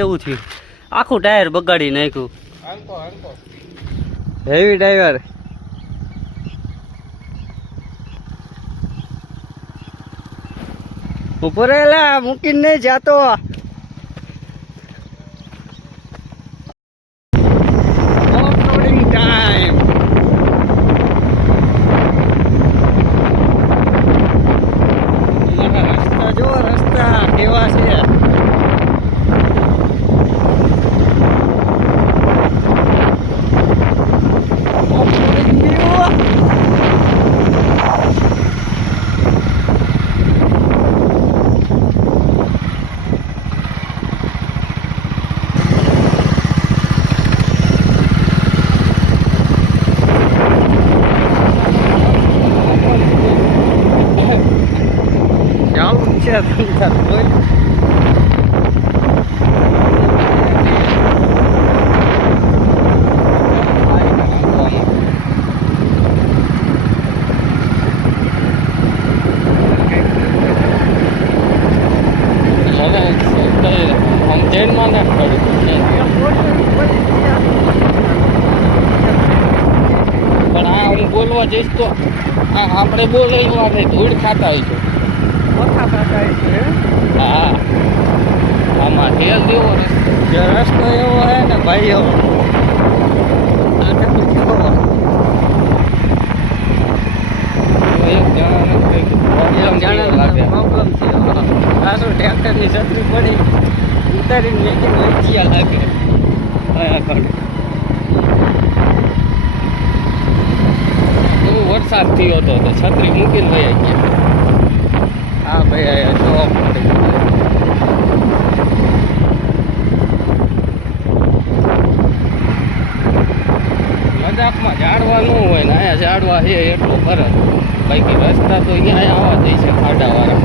કેવું થયું, આખું ટાયર બગાડી નાખ્યું. હેવી ડ્રાઈવર ઉપર એલા મૂકીને નહીં જાતો. Off-roading time. રસ્તા જો, રસ્તા કેવા છે. બોલવા જઈશ તો આપણે બોલેલું આપણે ધૂળ ખાતા હોઈશું. હા, આમાં તેલ દેવો રસ્તો એવો હે ને ભાઈ, એવો ટ્રેક્ટરની છત્રી પડી ઉતારીને મેકીને વેચિયા લાગે. વરસાદ થયો હતો તો છત્રી મૂકીને વહી ગયા. હા ભાઈ, શોખ પડી મજાકમાં ઝાડવા ન હોય ને અહીંયા ઝાડવા છે એટલો ફરક. બાકી રસ્તા તો અહીંયા આવવા દે છે ખાડાવાળા.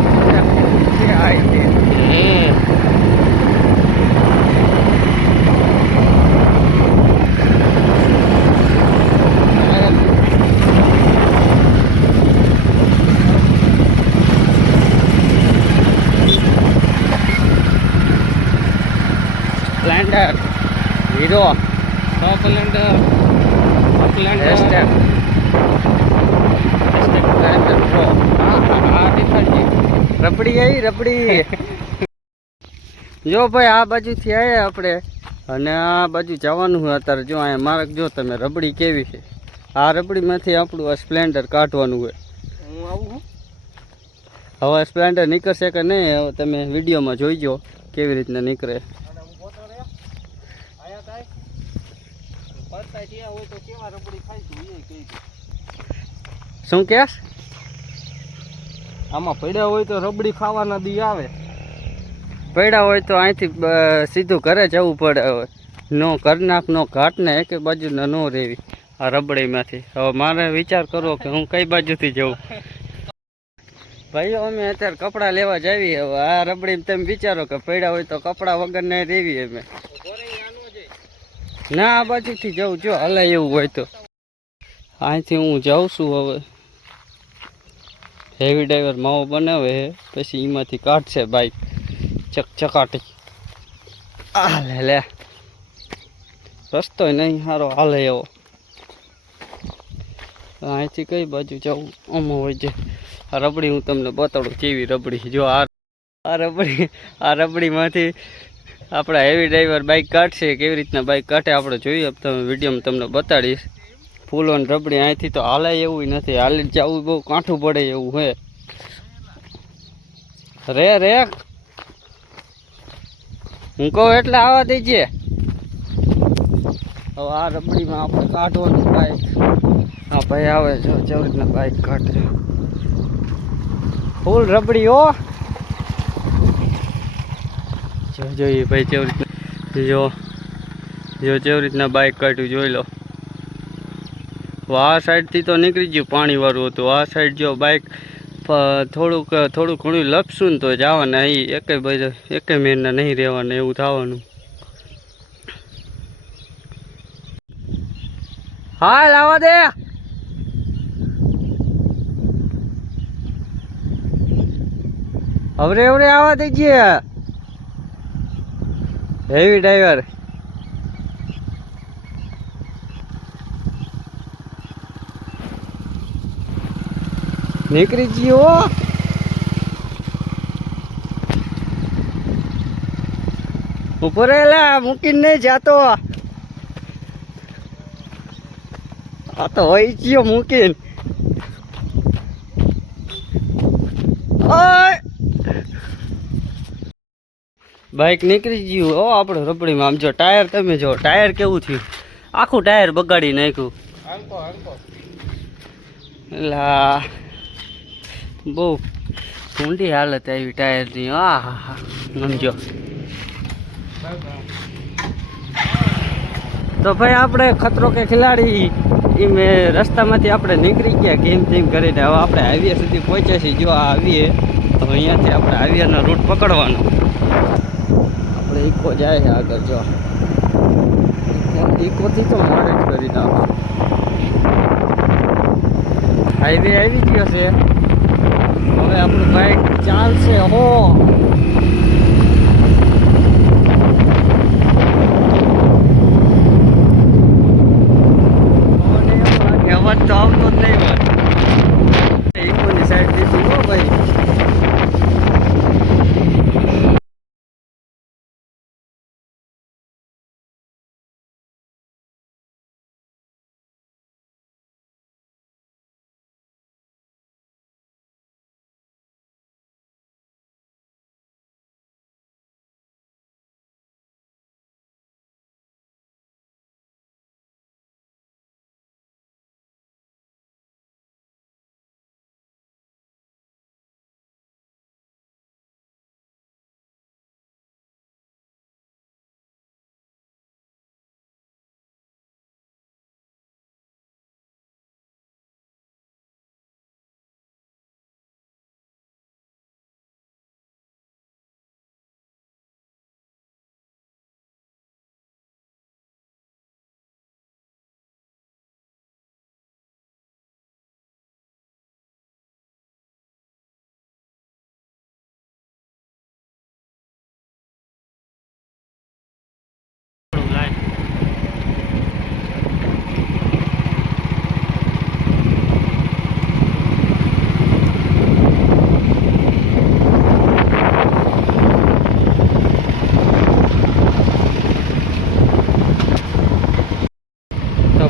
સ્પ્લેન્ડર, હીરો, સ્પ્લેન્ડર, રબડી આવી રબડી. જો ભાઈ આ બાજુથી આવ્યા આપણે અને આ બાજુ જવાનું હોય અત્યારે. જો અહીંયા માર્ક જો તમે, રબડી કેવી છે. આ રબડીમાંથી આપણું આ સ્પ્લેન્ડર કાઢવાનું હોય. હું આવું હવે સ્પ્લેન્ડર નીકળશે કે નહીં હવે તમે વિડીયોમાં જોઈજો કેવી રીતના નીકળે. શું કે આમાં પડ્યા હોય તો રબડી ખાવાના દી આવે. પડ્યા હોય તો અહીંથી સીધું ઘરે જવું પડે. હવે નો કરનાક નો ઘાટ ને એક બાજુના નો રેવી આ રબડીમાંથી. હવે મારે વિચાર કરવો કે હું કઈ બાજુથી જઉં. ભાઈઓ અમે અત્યારે કપડાં લેવા જાવી. હવે આ રબડી તમે વિચારો કે પડ્યા હોય તો કપડાં વગર ને રેવી. અમે ના આ બાજુથી જવું. જો હલાય એવું હોય તો અહીંથી હું જાઉં છું. હવે હેવી ડ્રાઈવર માવો બનાવે પછી એમાંથી કાઢશે બાઈક ચકચકાટી. હાલે લે, રસ્તો નહીં સારો હાલે એવો. અહીંથી કઈ બાજુ જવું આમાં હોય છે. આ રબડી હું તમને બતાડું કેવી રબડી. જો આ રબડીમાંથી આપણા હેવી ડ્રાઈવર બાઇક કાઢશે. કેવી રીતના બાઇક કાઢે આપણે જોઈએ. તમે વિડીયોમાં તમને બતાડીશ. ફૂલ ઓન રબડી અહીંથી તો હાલાય એવું નથી. હાલી જવું બહુ કાંઠું પડે એવું હે. રે હું કહું એટલે આવવા દેજે. હવે આ રબડીમાં આપણે કાઢવાનું બાઇક. હા ભાઈ આવે જો જેવી રીતના બાઇક કાઢે. ફૂલ રબડી હો. જોઈએ ભાઈ જેવી રીતના જો જેવી રીતના બાઇક કાઢ્યું જોઈ લો. આ સાઈડથી તો નીકળી ગયું પાણીવાળું હતું. આ સાઈડ જો બાઇક થોડુંક ઘણું લપશું ને તો જવાના. અહીં એકે મહિના નહીં રહેવાના એવું થવાનું. હા લાવા દે. હવે આવવા દેજે. હેવી ડ્રાઈવર નીકળી ગયો ઉપર એલા મૂકીને નહીં જાતો આ તો હોય ગયો મૂકીને બાઇક નીકળી ગયું ઓ આપણે રબડીમાં આમ જો ટાયર તમે જો ટાયર કેવું થયું આખું ટાયર બગાડી નાખ્યું એલા બહુ ઊંડી હાલત આવી ટાયરની આ હા સમજો તો ભાઈ આપણે ખતરો કે ખિલાડી એ મેં રસ્તામાંથી આપણે નીકળી ગયા કેમ તેમ કરીને હવે આપણે હાઈવે સુધી પહોંચ્યા છીએ જો આ આવીએ તો અહીંયાથી આપણે હાઈવેનો રૂટ પકડવાનો આપણે ઇકો જાય છે આગળ જો ઇકોથી તો મારે જ કરી નાખો હાઈવે આવી ગયો છે હવે આપણું બાઇક ચાલશે હો અવાજ તો આવતો જ નહીં હોય ઇકોની સાઈડ દીધું હો ભાઈ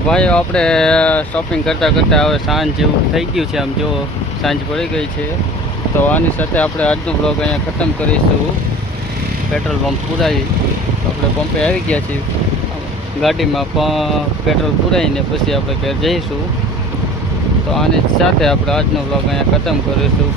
ભાઈઓ આપણે શોપિંગ કરતાં કરતાં હવે સાંજ જેવું થઈ ગયું છે આમ જો સાંજ પડી ગઈ છે તો આની સાથે આપણે આજનો બ્લોગ અહીંયા ખતમ કરીશું પેટ્રોલ પંપ પુરાવી આપણે પંપે આવી ગયા છીએ ગાડીમાં પેટ્રોલ પુરાવીને પછી આપણે ઘર જઈશું તો આની સાથે આપણે આજનો બ્લોગ અહીંયા ખતમ કરીશું